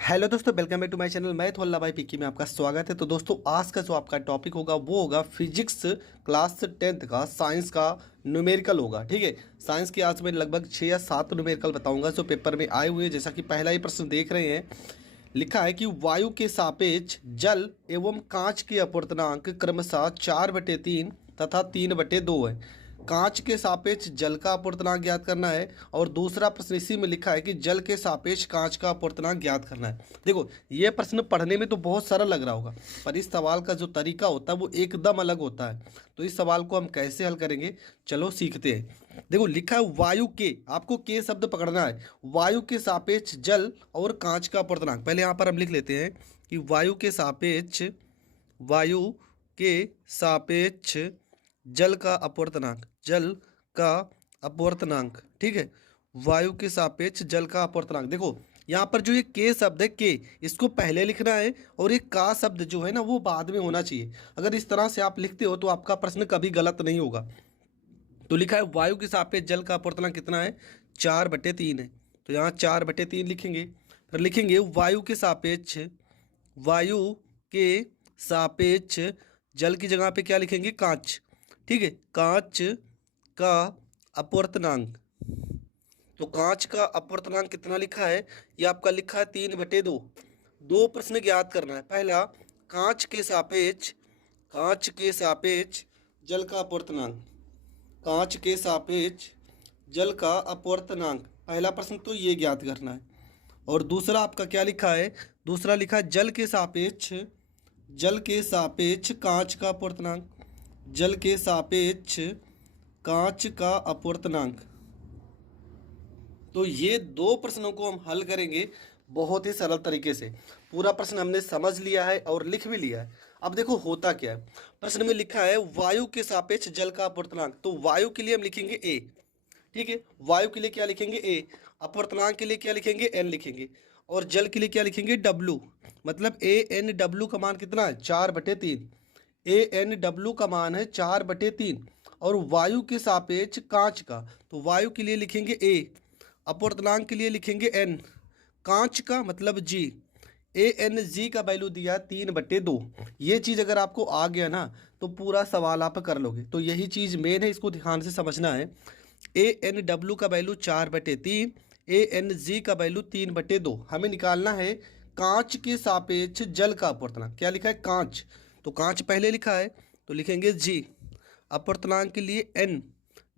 Hello दोस्तों, welcome back to my channel. मैं थोल्ला भाई पिक्की में आपका स्वागत है। तो दोस्तों, आज का जो आपका टॉपिक होगा वो होगा फिजिक्स क्लास 10th का साइंस का न्यूमेरिकल होगा। ठीक है, साइंस की आज मैं लगभग 6 या 7 न्यूमेरिकल बताऊंगा जो पेपर में आए हुए हैं। जैसा कि पहला ही प्रश्न देख रहे हैं, लिखा है कि वायु के सापेक्ष जल एवं कांच के अपवर्तनांक क्रमशः 4/3 तथा 3/2 है। कांच के सापेक्ष जल का अपवर्तनांक ज्ञात करना है और दूसरा प्रश्न इसी में लिखा है कि जल के सापेक्ष कांच का अपवर्तनांक ज्ञात करना है। देखो, ये प्रश्न पढ़ने में तो बहुत सरल लग रहा होगा, पर इस सवाल का जो तरीका होता है वो एकदम अलग होता है। तो इस सवाल को हम कैसे हल करेंगे, चलो सीखते हैं। देखो, लिखा है वायु के, आपको के शब्द पकड़ना है। वायु के सापेक्ष जल और कांच का अपवर्तनांक, पहले यहाँ पर हम लिख लेते हैं कि वायु के सापेक्ष जल का अपवर्तनांक, जल का अपवर्तनांक। ठीक है, वायु के सापेक्ष जल का अपवर्तनांक। देखो, यहाँ पर जो ये के शब्द है, के इसको पहले लिखना है और ये का शब्द जो है ना वो बाद में होना चाहिए। अगर इस तरह से आप लिखते हो तो आपका प्रश्न कभी गलत नहीं होगा। तो लिखा है वायु के सापेक्ष जल का अपवर्तनांक कितना है, 4/3 है। तो यहाँ 4/3 लिखेंगे। फिर लिखेंगे वायु के सापेक्ष जल की जगह पे क्या लिखेंगे, कांच। ठीक है, कांच का अपवर्तनांक। तो कांच का अपवर्तनांक कितना लिखा है, ये आपका लिखा है 3/2। दो प्रश्न ज्ञात करना है। पहला, कांच के सापेक्ष जल का अपवर्तनांक, कांच के सापेक्ष जल का अपवर्तनांक, पहला प्रश्न तो ये ज्ञात करना है। और दूसरा आपका क्या लिखा है, दूसरा लिखा है जल के सापेक्ष कांच का अपवर्तनांक, जल के सापेक्ष कांच का अपवर्तनांक। तो ये दो प्रश्नों को हम हल करेंगे बहुत ही सरल तरीके से। पूरा प्रश्न हमने समझ लिया है और लिख भी लिया है। अब देखो होता क्या है, प्रश्न में लिखा है वायु के सापेक्ष जल का अपवर्तनांक। तो वायु के लिए हम लिखेंगे ए। ठीक है, वायु के लिए क्या लिखेंगे, ए। अपवर्तनांक के लिए क्या लिखेंगे, एन लिखेंगे। और जल के लिए क्या लिखेंगे, डब्लू। मतलब ए एन डब्लू का मान कितना है, 4/3। ए एन डब्लू का मान है 4/3। और वायु के सापेक्ष कांच का, तो वायु के लिए लिखेंगे ए, अपवर्तनांक के लिए लिखेंगे एन, कांच का मतलब जी। ए एन जी का वैल्यू दिया 3/2। ये चीज़ अगर आपको आ गया ना तो पूरा सवाल आप कर लोगे। तो यही चीज़ मेन है, इसको ध्यान से समझना है। ए एन डब्लू का वैल्यू 4/3, ए एन जी का वैल्यू 3/2। हमें निकालना है कांच के सापेक्ष जल का अपवर्तनांक। क्या लिखा है, कांच। तो कांच पहले लिखा है तो लिखेंगे जी, अपवर्तनांक के लिए एन,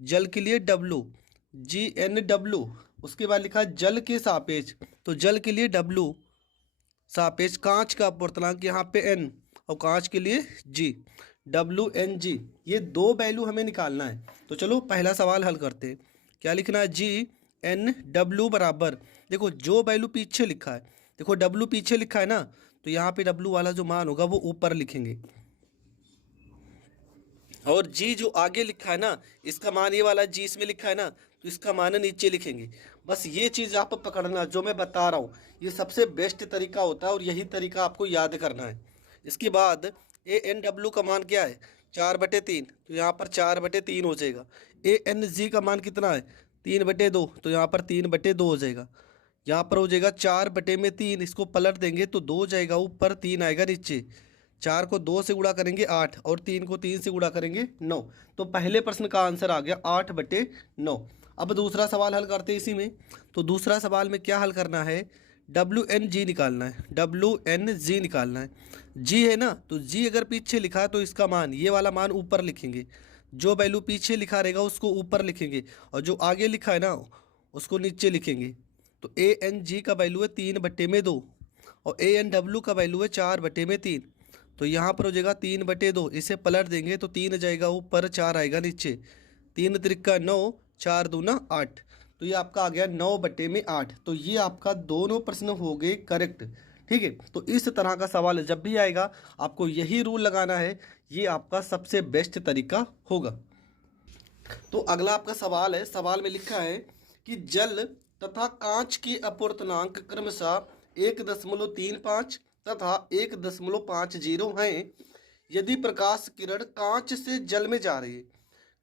जल के लिए डब्लू, जी एन डब्लू। उसके बाद लिखा है जल के सापेक्ष, तो जल के लिए डब्लू सापेक्ष कांच का अपवर्तनांक, यहाँ पे एन, और कांच के लिए जी, WNG। ये दो वैल्यू हमें निकालना है। तो चलो पहला सवाल हल करते हैं। क्या लिखना है, GNW बराबर, देखो जो वैल्यू पीछे लिखा है, देखो W पीछे लिखा है ना, तो यहाँ पे W वाला जो मान होगा वो ऊपर लिखेंगे। और जी जो आगे लिखा है ना, इसका मान, ये वाला जी इसमें लिखा है ना, तो इसका मान नीचे लिखेंगे। बस ये चीज़ आप पकड़ना, जो मैं बता रहा हूँ ये सबसे बेस्ट तरीका होता है और यही तरीका आपको याद करना है। इसके बाद ANW का मान क्या है, 4/3। तो यहाँ पर 4/3 हो जाएगा। ANG का मान कितना है, 3/2। तो यहाँ पर 3/2 हो जाएगा। यहाँ पर हो जाएगा 4/3। इसको पलट देंगे तो 2 जाएगा ऊपर, 3 आएगा नीचे। 4 को 2 से गुणा करेंगे 8, और 3 को 3 से गुणा करेंगे 9। तो पहले प्रश्न का आंसर आ गया 8/9। अब दूसरा सवाल हल करते हैं इसी में। तो दूसरा सवाल में क्या हल करना है, WNG निकालना है, WNG निकालना है। जी है ना, तो जी अगर पीछे लिखा है तो इसका मान, ये वाला मान ऊपर लिखेंगे। जो वैल्यू पीछे लिखा रहेगा उसको ऊपर लिखेंगे, और जो आगे लिखा है ना उसको नीचे लिखेंगे। तो ANG का वैल्यू है 3/2, और ANW का वैल्यू है 4/3। तो यहाँ पर हो जाएगा 3/2। इसे पलट देंगे तो 3 जाएगा ऊपर, 4 आएगा नीचे। 3 त्रिका 9, 4 दूना 8। तो ये आपका आ गया 9/8। तो ये आपका दोनों प्रश्न हो गए करेक्ट। ठीक है, तो इस तरह का सवाल जब भी आएगा आपको यही रूल लगाना है, ये आपका सबसे बेस्ट तरीका होगा। तो अगला आपका सवाल है, सवाल में लिखा है कि जल तथा कांच के अपवर्तनांक क्रमशः 1.35 तथा 1.50 हैं। यदि प्रकाश किरण कांच से जल में जा रही है,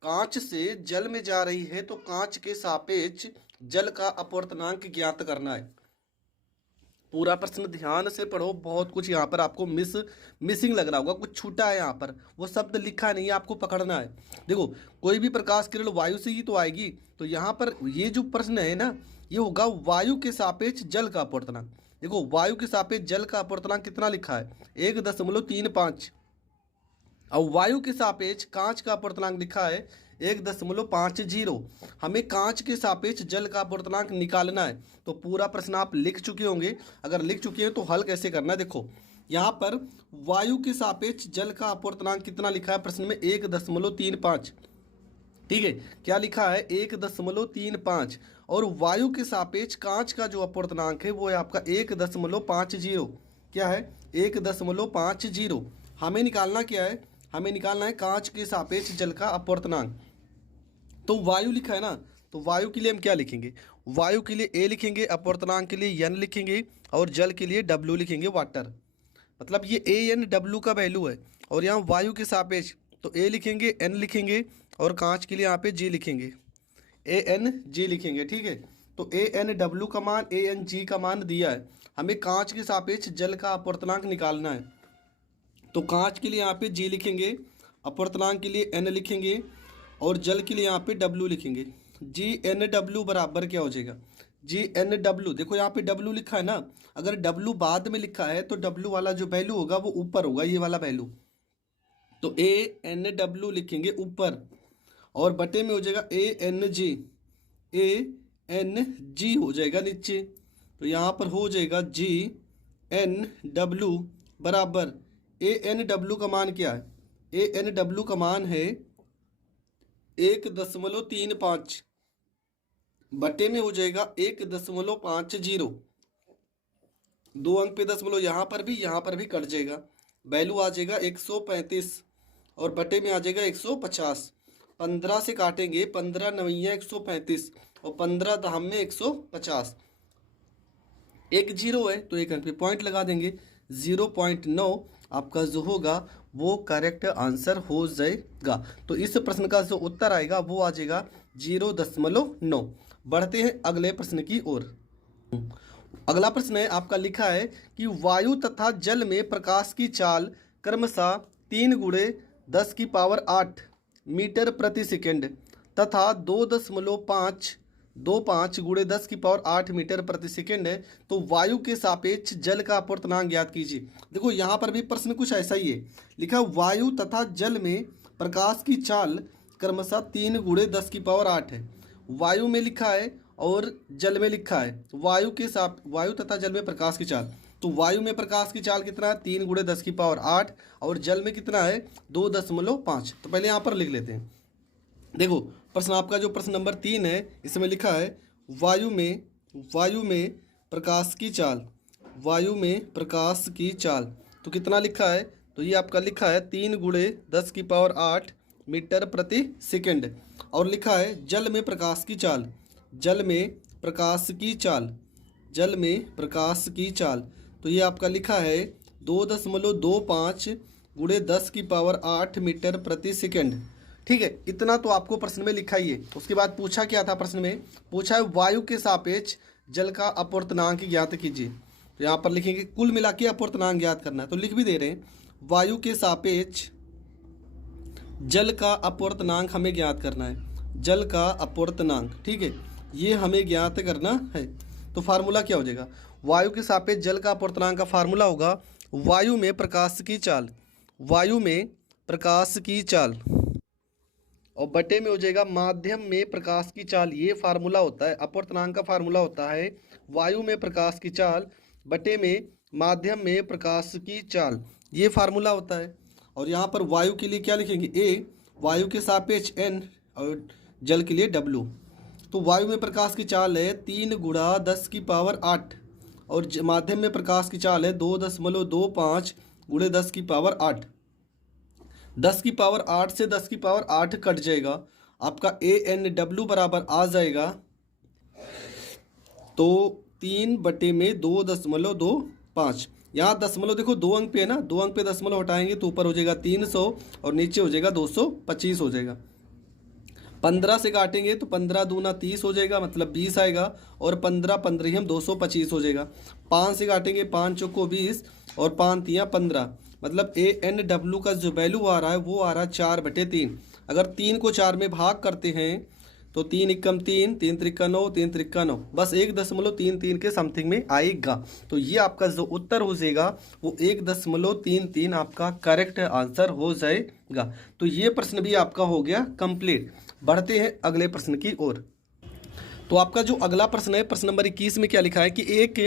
कांच से जल में जा रही है, तो कांच के सापेक्ष जल का अपवर्तनांक ज्ञात करना है। पूरा प्रश्न ध्यान से पढ़ो, बहुत कुछ यहाँ पर आपको मिसिंग लग रहा होगा, कुछ छूटा है यहाँ पर, वो शब्द लिखा नहीं है, आपको पकड़ना है। देखो कोई भी प्रकाश किरण वायु से ही तो आएगी, तो यहाँ पर ये जो प्रश्न है ना, ये होगा वायु के सापेक्ष जल का अपवर्तनांक। देखो वायु के सापेक्ष जल का अपवर्तनांक कितना लिखा है, 1.35। और वायु के सापेक्ष कांच का अपवर्तनांक लिखा है 1.50। हमें कांच के सापेक्ष जल का अपवर्तनांक निकालना है। तो पूरा प्रश्न आप लिख चुके होंगे, अगर लिख चुके हैं तो हल कैसे करना है। देखो यहाँ पर वायु के सापेक्ष जल का अपवर्तनांक कितना लिखा है प्रश्न में, 1.35। ठीक है, क्या लिखा है 1.35। और वायु के सापेक्ष कांच का जो अपवर्तनांक है वो है आपका 1.50। क्या है 1.50। हमें निकालना क्या है, हमें निकालना है कांच के सापेक्ष जल का अपवर्तनांक। तो वायु लिखा है ना, तो वायु के लिए हम क्या लिखेंगे, वायु के लिए ए लिखेंगे, अपवर्तनांक के लिए एन लिखेंगे, और जल के लिए डब्ल्यू लिखेंगे, वाटर। मतलब ये ए एन डब्ल्यू का वैल्यू है, और यहाँ वायु के सापेक्ष तो ए लिखेंगे, एन लिखेंगे, और कांच के लिए यहाँ पे जी लिखेंगे, ए एन जी लिखेंगे। ठीक है, तो ए एन डब्ल्यू का मान, ए एन जी का मान दिया है, हमें कांच के सापेक्ष जल का अपवर्तनांक निकालना है। तो कांच के लिए यहाँ पे जी लिखेंगे, अपवर्तनांक के लिए एन लिखेंगे, और जल के लिए यहाँ पे डब्ल्यू लिखेंगे। जी एन डब्ल्यू बराबर क्या हो जाएगा, जी एन डब्ल्यू, देखो यहाँ पे डब्ल्यू लिखा है ना, अगर डब्ल्यू बाद में लिखा है तो डब्ल्यू वाला जो वैल्यू होगा वो ऊपर होगा, ये वाला वैल्यू। तो ए एन डब्ल्यू लिखेंगे ऊपर, और बटे में हो जाएगा A N G, A N G हो जाएगा नीचे। तो यहाँ पर हो जाएगा जी एन डब्ल्यू बराबर ए एन डब्ल्यू का मान क्या है, ए एन डब्ल्यू का मान है 1.35, बटे में हो जाएगा 1.50। 2 अंक पे दशमलव यहाँ पर भी कट जाएगा, वैल्यू आ जाएगा 135, और बटे में आ जाएगा 150। 15 से काटेंगे, 15 नवैया 135, और 15 दहम में 150। एक जीरो है तो एक अंक पे पॉइंट लगा देंगे, 0.9 आपका जो होगा वो करेक्ट आंसर हो जाएगा। तो इस प्रश्न का जो उत्तर आएगा वो आ जाएगा 0.9। बढ़ते हैं अगले प्रश्न की ओर। अगला प्रश्न है आपका, लिखा है कि वायु तथा जल में प्रकाश की चाल क्रमशः 3 × 10⁸ मीटर प्रति सेकंड तथा 2.525 × 10⁸ मीटर प्रति सेकंड है, तो वायु के सापेक्ष जल का अपवर्तनांक ज्ञात कीजिए। देखो यहाँ पर भी प्रश्न कुछ ऐसा ही है, लिखा वायु तथा जल में प्रकाश की चाल क्रमशः 3 × 10⁸ है। वायु में लिखा है और जल में लिखा है, वायु तथा जल में प्रकाश की चाल, तो वायु में प्रकाश की चाल कितना है 3 × 10⁸, और जल में कितना है 2.5। तो पहले यहाँ पर लिख लेते हैं। देखो प्रश्न आपका जो प्रश्न नंबर 3 है, इसमें लिखा है वायु में प्रकाश की चाल, वायु में प्रकाश की चाल, तो कितना लिखा है, तो ये आपका लिखा है 3 × 10⁸ मीटर प्रति सेकंड। और लिखा है जल में प्रकाश की चाल, जल में प्रकाश की चाल, जल में प्रकाश की चाल, तो ये आपका लिखा है 2.25 × 10⁸ मीटर प्रति सेकंड। ठीक है, इतना तो आपको प्रश्न में लिखा ही है। उसके बाद पूछा क्या था, प्रश्न में पूछा है वायु के सापेक्ष जल का अपवर्तनांक ज्ञात कीजिए। तो यहाँ पर लिखेंगे कुल मिला के अपवर्तनांक ज्ञात करना है, तो लिख भी दे रहे हैं वायु के सापेक्ष जल का अपवर्तनांक हमें ज्ञात करना है, जल का अपवर्तनांक। ठीक है, ये हमें ज्ञात करना है। तो फार्मूला क्या हो जाएगा, वायु के सापेक्ष जल का अपवर्तनांक का फार्मूला होगा वायु में प्रकाश की चाल, वायु में प्रकाश की चाल, और बटे में हो जाएगा माध्यम में प्रकाश की चाल। ये फार्मूला होता है, अपवर्तनांक का फार्मूला होता है वायु में प्रकाश की चाल बटे में माध्यम में प्रकाश की चाल, ये फार्मूला होता है। और यहाँ पर वायु के लिए क्या लिखेंगे, ए, वायु के सापेक्ष एन, और जल के लिए डब्ल्यू। तो वायु में प्रकाश की चाल है 3 × 10⁸, और माध्यम में प्रकाश की चाल है 2.25 × 10⁸। 10⁸ से 10⁸ कट जाएगा, आपका ए एन डब्ल्यू बराबर आ जाएगा, तो 3/2.25। यहाँ दशमलव देखो 2 अंक पे है ना, 2 अंक पे दशमलव हटाएंगे तो ऊपर हो जाएगा 300, और नीचे हो जाएगा 225 हो जाएगा। 15 से काटेंगे तो 15 दूना 30 हो जाएगा, मतलब 20 आएगा, और 15 15 हम 225 हो जाएगा। 5 से काटेंगे, 5 चौको 20 और 5 तियाँ 15, मतलब ANW का जो वैल्यू आ रहा है वो आ रहा है 4/3। अगर 3 को 4 में भाग करते हैं तो 3 एकम 3, 3 त्रिका 9, 3 त्रिका 9, बस 1.33 के समथिंग में आएगा। तो ये आपका जो उत्तर हो जाएगा वो 1.33 आपका करेक्ट आंसर हो जाएगा। तो ये प्रश्न भी आपका हो गया कंप्लीट। बढ़ते हैं अगले प्रश्न की ओर। तो आपका जो अगला प्रश्न है, प्रश्न नंबर 21 में क्या लिखा है कि एक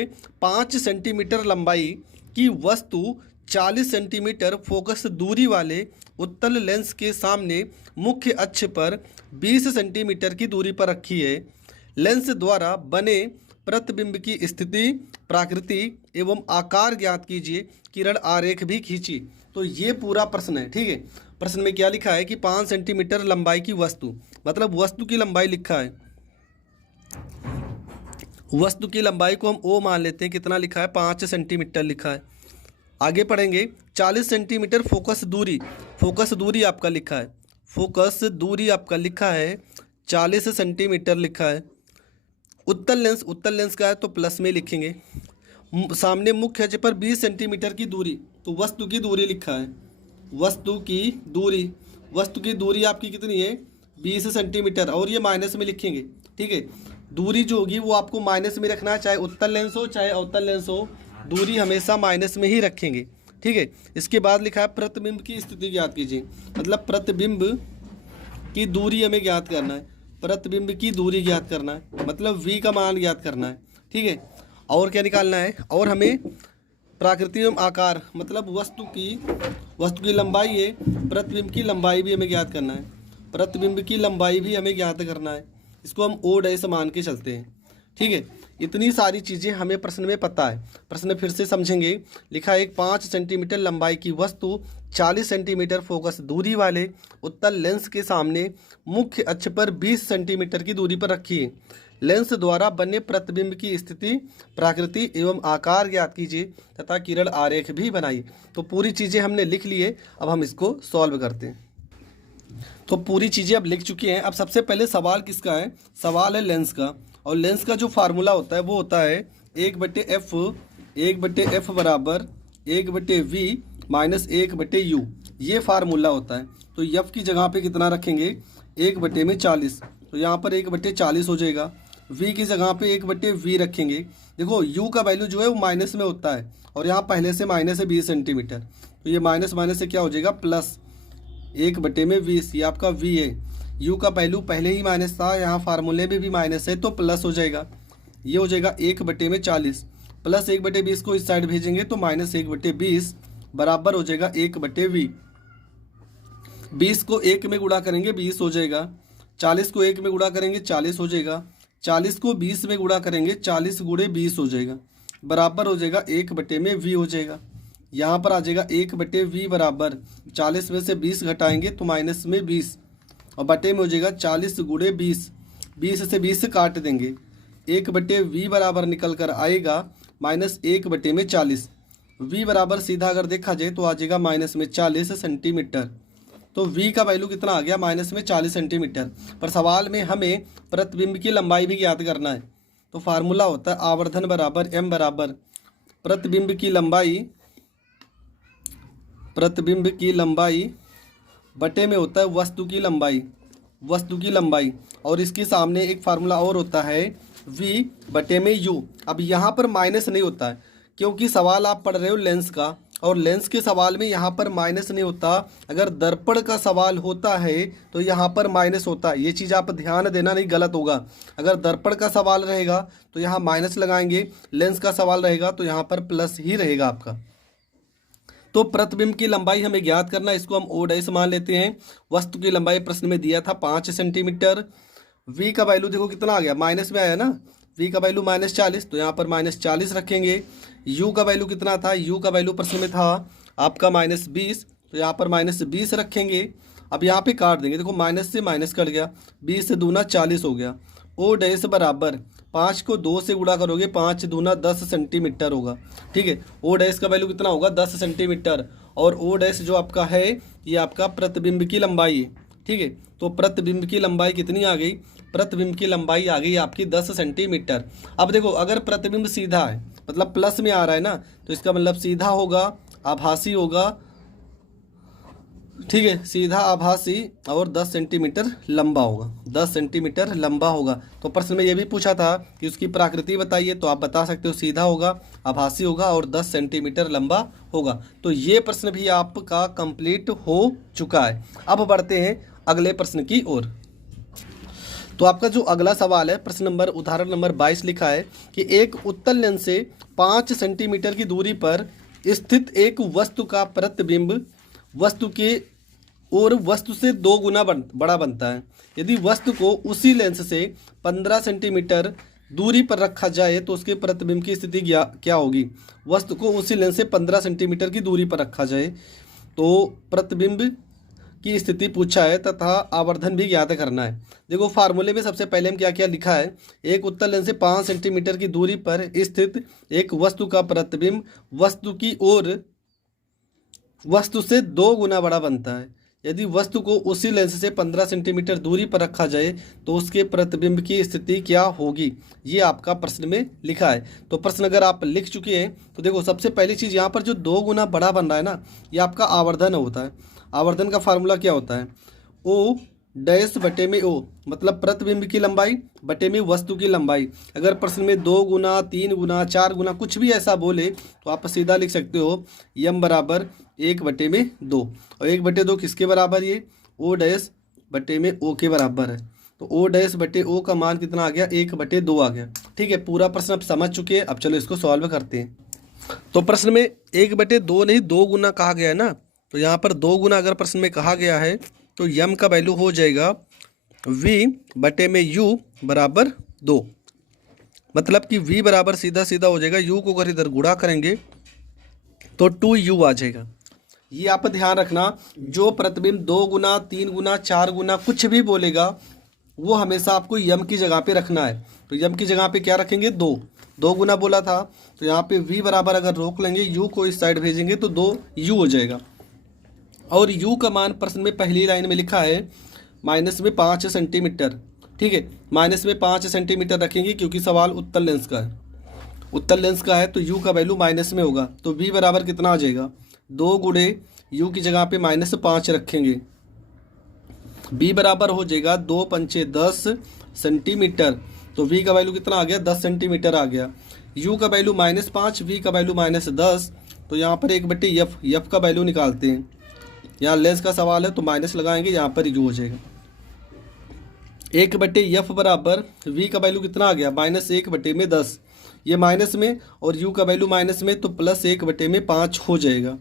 5 सेंटीमीटर लंबाई की वस्तु 40 सेंटीमीटर फोकस दूरी वाले उत्तल लेंस के सामने मुख्य अक्ष पर 20 सेंटीमीटर की दूरी पर रखी है। लेंस द्वारा बने प्रतिबिंब की स्थिति, प्राकृति एवं आकार ज्ञात कीजिए, किरण आरेख भी खींची। तो ये पूरा प्रश्न है, ठीक है। प्रश्न में क्या लिखा है कि 5 सेंटीमीटर लंबाई की वस्तु, मतलब वस्तु की लंबाई लिखा है। वस्तु की लंबाई को हम ओ मान लेते हैं, कितना लिखा है 5 सेंटीमीटर लिखा है। आगे पढ़ेंगे 40 सेंटीमीटर फोकस दूरी, फोकस दूरी आपका लिखा है, फोकस दूरी आपका लिखा है 40 सेंटीमीटर लिखा है। उत्तल लेंस, उत्तल लेंस का है तो प्लस में लिखेंगे। सामने मुख्य अक्ष पर 20 सेंटीमीटर की दूरी, तो वस्तु की दूरी लिखा है, वस्तु की दूरी, वस्तु की दूरी आपकी कितनी है 20 सेंटीमीटर, और ये माइनस में लिखेंगे, ठीक है। दूरी जो होगी वो आपको माइनस में रखना है, चाहे उत्तल लेंस हो चाहे अवतल लेंस हो, दूरी हमेशा माइनस में ही रखेंगे, ठीक है। इसके बाद लिखा है प्रतिबिंब की स्थिति ज्ञात कीजिए, मतलब प्रतिबिंब की दूरी हमें ज्ञात करना है, प्रतिबिंब की दूरी ज्ञात करना है, मतलब v का मान ज्ञात करना है, ठीक है। और क्या निकालना है, और हमें प्राकृति एवं आकार, मतलब वस्तु की लंबाई है, प्रतिबिंब की लंबाई भी हमें ज्ञात करना है, प्रतिबिंब की लंबाई भी हमें ज्ञात करना है। इसको हम ओ डैश मान के चलते हैं, ठीक है। इतनी सारी चीज़ें हमें प्रश्न में पता है। प्रश्न फिर से समझेंगे। लिखा है एक 5 सेंटीमीटर लंबाई की वस्तु 40 सेंटीमीटर फोकस दूरी वाले उत्तल लेंस के सामने मुख्य अक्ष पर 20 सेंटीमीटर की दूरी पर रखी है। लेंस द्वारा बने प्रतिबिंब की स्थिति, प्राकृति एवं आकार ज्ञात कीजिए तथा किरण आरेख भी बनाइए। तो पूरी चीज़ें हमने लिख ली है, अब हम इसको सॉल्व करते हैं। तो पूरी चीज़ें अब लिख चुकी हैं। अब सबसे पहले सवाल किसका है, सवाल है लेंस का, और लेंस का जो फार्मूला होता है वो होता है 1/f, 1/f बराबर 1/v माइनस 1/u, ये फार्मूला होता है। तो f की जगह पे कितना रखेंगे 1/40, तो यहाँ पर 1/40 हो जाएगा। v की जगह पे 1/v रखेंगे। देखो u का वैल्यू जो है वो माइनस में होता है, और यहाँ पहले से माइनस है 20 सेंटीमीटर, तो ये माइनस माइनस से क्या हो जाएगा प्लस 1/20, ये आपका v है। u का वैल्यू पहले ही माइनस था, यहाँ फार्मूले में भी माइनस है तो प्लस हो जाएगा। ये हो जाएगा 1/40 प्लस 1/20 को इस साइड भेजेंगे तो माइनस 1/20 बराबर हो जाएगा 1/v। 20 को 1 में गुणा करेंगे 20 हो जाएगा, 40 को 1 में गुणा करेंगे 40 हो जाएगा, 40 को 20 में गुणा करेंगे 40 गुणे 20 हो जाएगा, बराबर हो जाएगा 1/v हो जाएगा। यहाँ पर आ जाएगा 1/v बराबर 40 में से 20 घटाएंगे तो माइनस में 20, और बटे में हो जाएगा 40 गुणे 20, 20 से 20 काट देंगे, 1/v बराबर निकल कर आएगा माइनस 1/40। v बराबर सीधा अगर देखा जाए तो आ जाएगा माइनस में 40 सेंटीमीटर। तो v का वैल्यू कितना आ गया माइनस में 40 सेंटीमीटर। पर सवाल में हमें प्रतिबिंब की लंबाई भी ज्ञात करना है, तो फार्मूला होता है आवर्धन बराबर m बराबर प्रतिबिंब की लंबाई बटे में होता है वस्तु की लंबाई, और इसके सामने एक फार्मूला और होता है v बटे में u। अब यहाँ पर माइनस नहीं होता है क्योंकि सवाल आप पढ़ रहे हो लेंस का, और लेंस के सवाल में यहाँ पर माइनस नहीं होता। अगर दर्पण का सवाल होता है तो यहाँ पर माइनस होता है, ये चीज़ आप ध्यान देना, नहीं गलत होगा। अगर दर्पण का सवाल रहेगा तो यहाँ माइनस लगाएंगे, लेंस का सवाल रहेगा तो यहाँ पर प्लस ही रहेगा आपका। तो प्रतिबिंब की लंबाई हमें ज्ञात करना, इसको हम ओ डैश मान लेते हैं। वस्तु की लंबाई प्रश्न में दिया था 5 सेंटीमीटर। v का वैल्यू देखो कितना आ गया, माइनस में आया ना, v का वैल्यू -40, तो यहाँ पर -40 रखेंगे। u का वैल्यू कितना था, u का वैल्यू प्रश्न में था आपका -20, तो यहाँ पर -20 रखेंगे। अब यहाँ पे काट देंगे, देखो माइनस से माइनस कट गया, 20 से दूना 40 हो गया। ओ डैश बराबर 5 को 2 से गुणा करोगे 5 दूना 10 सेंटीमीटर होगा, ठीक है। ओ डैश का वैल्यू कितना होगा 10 सेंटीमीटर, और ओ डैश जो आपका है ये आपका प्रतिबिंब की लंबाई है, ठीक है। तो प्रतिबिंब की लंबाई कितनी आ गई? प्रतिबिंब की लंबाई आ गई आपकी 10 सेंटीमीटर। अब देखो अगर प्रतिबिंब सीधा है मतलब प्लस में आ रहा है ना, तो इसका मतलब सीधा होगा, आभासी होगा, ठीक है, सीधा आभासी और 10 सेंटीमीटर लंबा होगा, 10 सेंटीमीटर लंबा होगा। तो प्रश्न में ये भी पूछा था कि उसकी प्रकृति बताइए, तो आप बता सकते हो सीधा होगा, आभासी होगा और 10 सेंटीमीटर लंबा होगा। तो ये प्रश्न भी आपका कंप्लीट हो चुका है। अब बढ़ते हैं अगले प्रश्न की ओर। तो आपका जो अगला सवाल है प्रश्न नंबर उदाहरण नंबर 22 लिखा है कि एक उत्तल लेंस से 5 सेंटीमीटर की दूरी पर स्थित एक वस्तु का प्रतिबिंब वस्तु के और वस्तु से 2 गुना बड़ा बनता है। यदि वस्तु को उसी लेंस से 15 सेंटीमीटर दूरी पर रखा जाए तो उसके प्रतिबिंब की स्थिति क्या होगी? वस्तु को उसी लेंस से 15 सेंटीमीटर की दूरी पर रखा जाए तो प्रतिबिंब की स्थिति पूछा है तथा आवर्धन भी ज्ञात करना है। देखो फार्मूले में सबसे पहले हम क्या क्या लिखा है, एक उत्तल लेंस से 5 सेंटीमीटर की दूरी पर स्थित एक वस्तु का प्रतिबिंब वस्तु की ओर वस्तु से 2 गुना बड़ा बनता है। यदि वस्तु को उसी लेंस से 15 सेंटीमीटर दूरी पर रखा जाए तो उसके प्रतिबिंब की स्थिति क्या होगी? ये आपका प्रश्न में लिखा है। तो प्रश्न अगर आप लिख चुके हैं तो देखो सबसे पहली चीज़ यहाँ पर जो 2 गुना बड़ा बन रहा है ना, ये आपका आवर्धन होता है। आवर्धन का फार्मूला क्या होता है? ओ डैश बटे में ओ, मतलब प्रतिबिंब की लंबाई बटे में वस्तु की लंबाई। अगर प्रश्न में 2 गुना 3 गुना 4 गुना कुछ भी ऐसा बोले तो आप सीधा लिख सकते हो यम बराबर 1/2। और 1/2 किसके बराबर? ये ओ डैश बटे में ओ के बराबर है। तो ओ डैश बटे ओ का मान कितना आ गया? 1/2 आ गया। ठीक है, पूरा प्रश्न आप समझ चुके हैं। अब चलो इसको सॉल्व करते हैं। तो प्रश्न में 1/2 नहीं 2 गुना कहा गया है ना, तो यहाँ पर 2 गुना अगर प्रश्न में कहा गया है तो यम का वैल्यू हो जाएगा v बटे में u बराबर 2। मतलब कि v बराबर सीधा सीधा हो जाएगा, u को अगर इधर गुणा करेंगे तो 2u आ जाएगा। ये आप ध्यान रखना, जो प्रतिबिंब 2 गुना 3 गुना 4 गुना कुछ भी बोलेगा वो हमेशा आपको यम की जगह पे रखना है। तो यम की जगह पे क्या रखेंगे? 2 गुना बोला था तो यहाँ पे v बराबर अगर रोक लेंगे, u को इस साइड भेजेंगे तो 2u हो जाएगा। और u का मान प्रश्न में पहली लाइन में लिखा है -5 सेंटीमीटर। ठीक है, -5 सेंटीमीटर रखेंगे क्योंकि सवाल उत्तल लेंस का है। उत्तल लेंस का है तो u का वैल्यू माइनस में होगा। तो v बराबर कितना आ जाएगा? 2 गुणे u की जगह पे -5 रखेंगे, b बराबर हो जाएगा 2 पंचे 10 सेंटीमीटर। तो v का वैल्यू कितना आ गया? 10 सेंटीमीटर आ गया। u का वैल्यू -5, v का वैल्यू -10। तो यहाँ पर 1/f का वैल्यू निकालते हैं। यहाँ लेंस का सवाल है तो माइनस लगाएंगे, यहाँ पर u हो जाएगा। 1/f बराबर v का वैल्यू कितना आ गया? -1/10। ये माइनस में और u का वैल्यू माइनस में तो +1/5 हो जाएगा।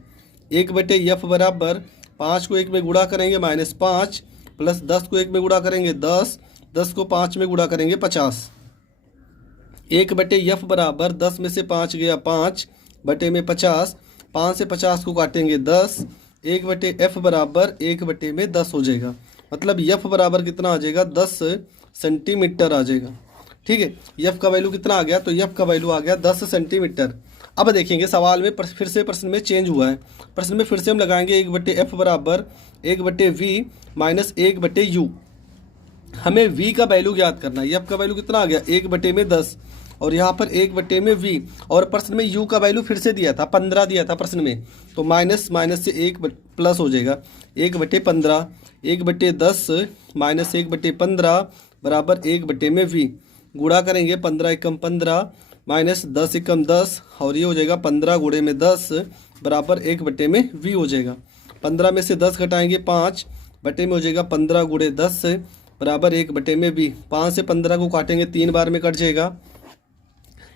1/f बराबर 5 को 1 में गुणा करेंगे -5 प्लस 10 को 1 में गुणा करेंगे 10, 10 को 5 में गुणा करेंगे 50। 1/f बराबर 10 में से 5 गया 5 बटे में 50, 5 से 50 को काटेंगे 10, 1/f बराबर 1/10 हो जाएगा। मतलब f बराबर कितना आ जाएगा? 10 सेंटीमीटर आ जाएगा। ठीक है, f का वैल्यू कितना आ गया? तो f का वैल्यू आ गया 10 सेंटीमीटर। अब देखेंगे सवाल में फिर से प्रश्न में चेंज हुआ है। प्रश्न में फिर से हम लगाएंगे 1/f बराबर 1/v माइनस 1/u। हमें v का वैल्यू ज्ञात करना है। f का वैल्यू कितना आ गया? 1/10 और यहाँ पर 1/v। और प्रश्न में u का वैल्यू फिर से दिया था 15 दिया था प्रश्न में, तो माइनस से 1 प्लस हो जाएगा 1/15। 1/10 माइनस 1/15 बराबर 1/v। गुणा करेंगे 15 एकम 15 माइनस 10 एकम 10 और ये हो जाएगा 15 गुणे में 10 बराबर 1/v हो जाएगा। 15 में से 10 घटाएंगे 5 बटे में हो जाएगा 15 गुणे 10 बराबर 1/v। 5 से 15 को काटेंगे 3 बार में कट जाएगा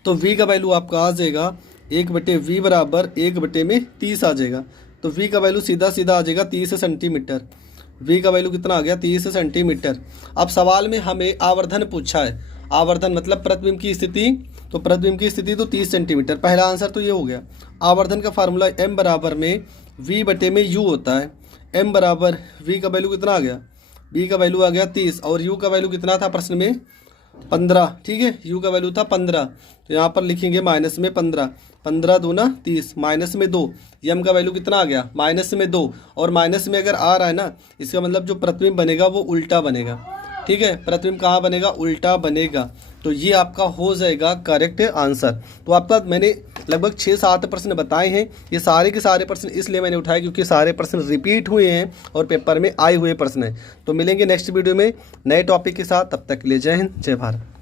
तो v का वैल्यू आपका आ जाएगा 1/v बराबर 1/30 आ जाएगा। तो v का वैल्यू सीधा सीधा आ जाएगा 30 सेंटीमीटर। v का वैल्यू कितना आ गया? 30 सेंटीमीटर। अब सवाल में हमें आवर्धन पूछा है। आवर्धन मतलब प्रतिबिंब की स्थिति, तो प्रतिबिंब की स्थिति तो 30 सेंटीमीटर। पहला आंसर तो ये हो गया। आवर्धन का फार्मूला m बराबर में v बटे में u होता है। m बराबर v का वैल्यू कितना आ गया? v का वैल्यू आ गया 30 और u का वैल्यू कितना था प्रश्न में? 15, ठीक है। u का वैल्यू था 15, तो यहाँ पर लिखेंगे माइनस में 15, 15 दूना 30, माइनस में 2, यम का वैल्यू कितना आ गया माइनस में 2, और माइनस में अगर आ रहा है ना, इसका मतलब जो प्रतिबिंब बनेगा वो उल्टा बनेगा, ठीक है। प्रतिबिंब कहाँ बनेगा, उल्टा बनेगा। तो ये आपका हो जाएगा करेक्ट आंसर। तो आपका मैंने लगभग 6-7 प्रश्न बताए हैं। ये सारे के सारे प्रश्न इसलिए मैंने उठाए क्योंकि सारे प्रश्न रिपीट हुए हैं और पेपर में आए हुए प्रश्न हैं। तो मिलेंगे नेक्स्ट वीडियो में नए टॉपिक के साथ, तब तक के लिए जय हिंद जय भारत।